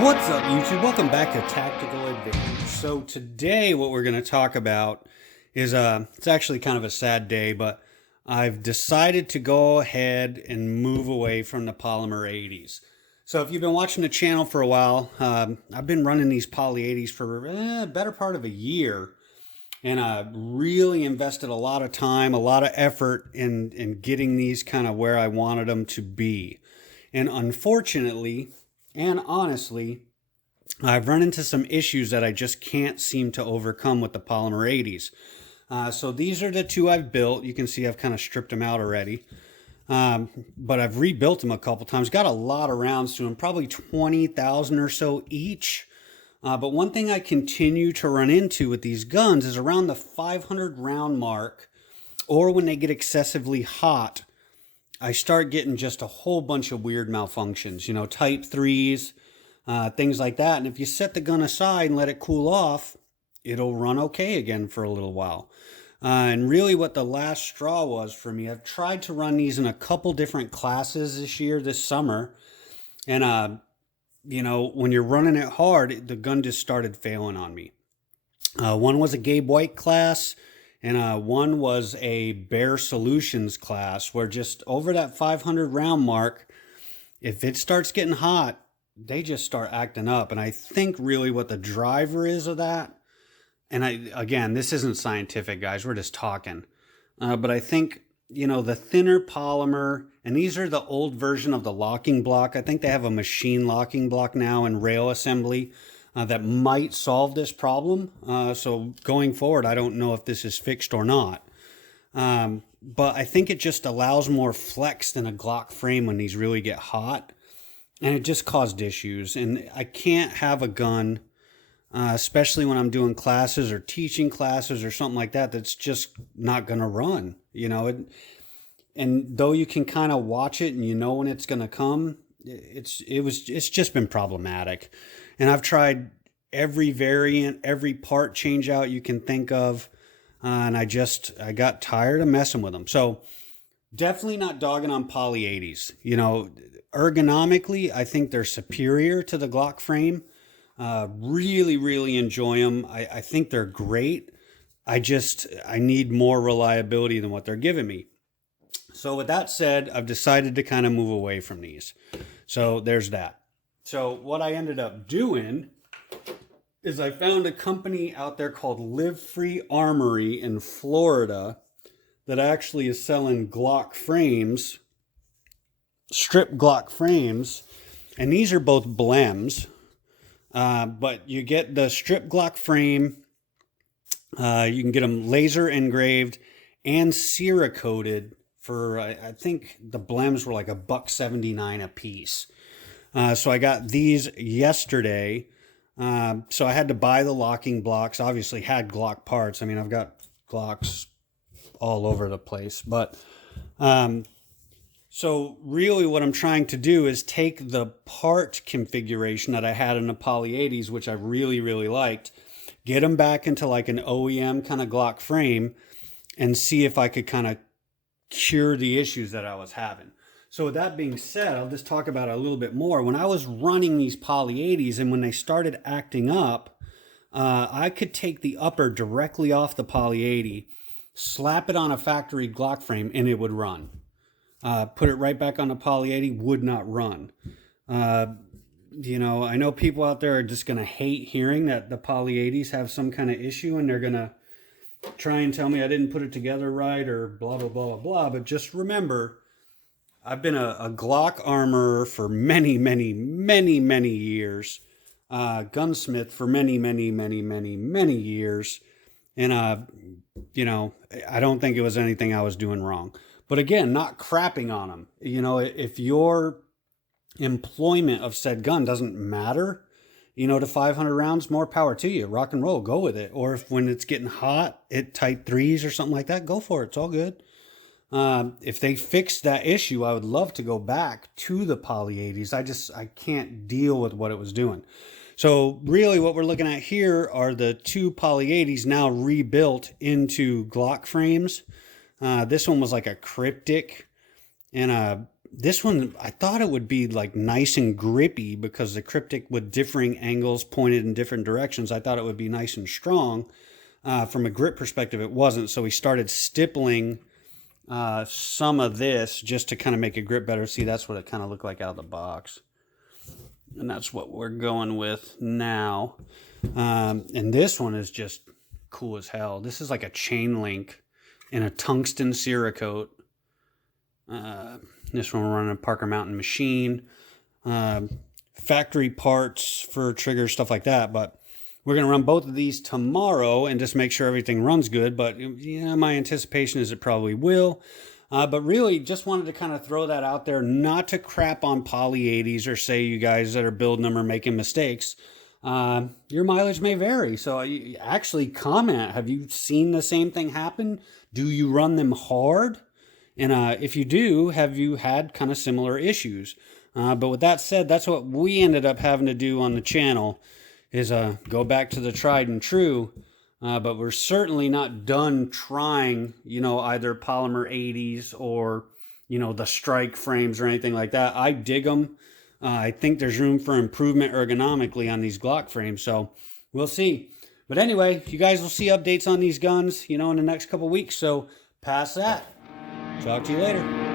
What's up, YouTube? Welcome back to TacticalAdv. So today what we're going to talk about is, it's actually kind of a sad day, but I've decided to go ahead and move away from the Polymer 80's. So if you've been watching the channel for a while, I've been running these Poly 80's for a better part of a year. And I really invested a lot of time, a lot of effort in getting these kind of where I wanted them to be. And unfortunately, and honestly, I've run into some issues that I just can't seem to overcome with the Polymer 80's. So these are the two I've built. You can see I've kind of stripped them out already. But I've rebuilt them a couple times. Got a lot of rounds to them, probably 20,000 or so each. But one thing I continue to run into with these guns is around the 500 round mark, or when they get excessively hot, I start getting just a whole bunch of weird malfunctions, you know, type 3s, things like that. And if you set the gun aside and let it cool off, it'll run okay again for a little while. And really what the last straw was for me, I've tried to run these in a couple different classes this summer. And, you know, when you're running it hard, the gun just started failing on me. One was a Gabe White class, and one was a Bear Solutions class, where just over that 500 round mark, if it starts getting hot, they just start acting up. And I think really what the driver is of that, and again, this isn't scientific, guys, we're just talking. But I think, you know, the thinner polymer, and these are the old version of the locking block. I think they have a machine locking block now in rail assembly that might solve this problem. So going forward, I don't know if this is fixed or not. But I think it just allows more flex than a Glock frame when these really get hot. And it just caused issues. And I can't have a gun, especially when I'm doing classes or teaching classes or something like that, that's just not going to run, you know. And though you can kind of watch it and you know when it's going to come, it's just been problematic. And I've tried every variant, every part change out you can think of, and I got tired of messing with them. So definitely not dogging on Poly 80's. You know, ergonomically, I think they're superior to the Glock frame. Really enjoy them. I think they're great. I need more reliability than what they're giving me. So with that said, I've decided to kind of move away from these. So there's that. So what I ended up doing is I found a company out there called Live Free Armory in Florida that actually is selling Glock frames, strip Glock frames, and these are both blems. But you get the strip Glock frame, you can get them laser engraved and Cerakoted for, I think the blems were like $1.79 a piece. So I got these yesterday. So I had to buy the locking blocks, obviously had Glock parts. I mean, I've got Glocks all over the place, but, so really what I'm trying to do is take the part configuration that I had in the Poly 80's, which I really liked, get them back into like an OEM kind of Glock frame and see if I could kind of cure the issues that I was having. So with that being said, I'll just talk about it a little bit more. When I was running these Poly 80's and when they started acting up, I could take the upper directly off the Poly 80, slap it on a factory Glock frame, and it would run. Put it right back on the Poly 80, would not run. You know, I know people out there are just going to hate hearing that the Poly 80's have some kind of issue, and they're going to try and tell me I didn't put it together right or blah, blah, blah, blah. But just remember, I've been a Glock armorer for many years, gunsmith for many years. And, you know, I don't think it was anything I was doing wrong. But again, not crapping on them. You know, if your employment of said gun doesn't matter, you know, to 500 rounds, more power to you. Rock and roll, go with it. Or if when it's getting hot, it type 3s or something like that, go for it. It's all good. If they fix that issue, I would love to go back to the Poly 80's. I can't deal with what it was doing. So really what we're looking at here are the two Poly 80's now rebuilt into Glock frames. This one was like a cryptic, and this one, I thought it would be like nice and grippy because the cryptic with differing angles pointed in different directions. I thought it would be nice and strong. From a grip perspective, it wasn't. So we started stippling some of this just to kind of make it grip better. See, that's what it kind of looked like out of the box. And that's what we're going with now. And this one is just cool as hell. This is like a chain link in a tungsten Cerakote. This one we're running a Parker Mountain machine. Factory parts for triggers, stuff like that. But we're going to run both of these tomorrow and just make sure everything runs good. But yeah, my anticipation is it probably will. But really just wanted to kind of throw that out there, not to crap on Poly 80's or say you guys that are building them are making mistakes. Your mileage may vary. So you actually comment, have you seen the same thing happen? Do you run them hard? And if you do, have you had kind of similar issues? But with that said, that's what we ended up having to do on the channel is go back to the tried and true. But we're certainly not done trying, either Polymer 80's or, the strike frames or anything like that. I dig them. I think there's room for improvement ergonomically on these Glock frames. So we'll see. But anyway, you guys will see updates on these guns, in the next couple weeks. So past that. Talk to you later.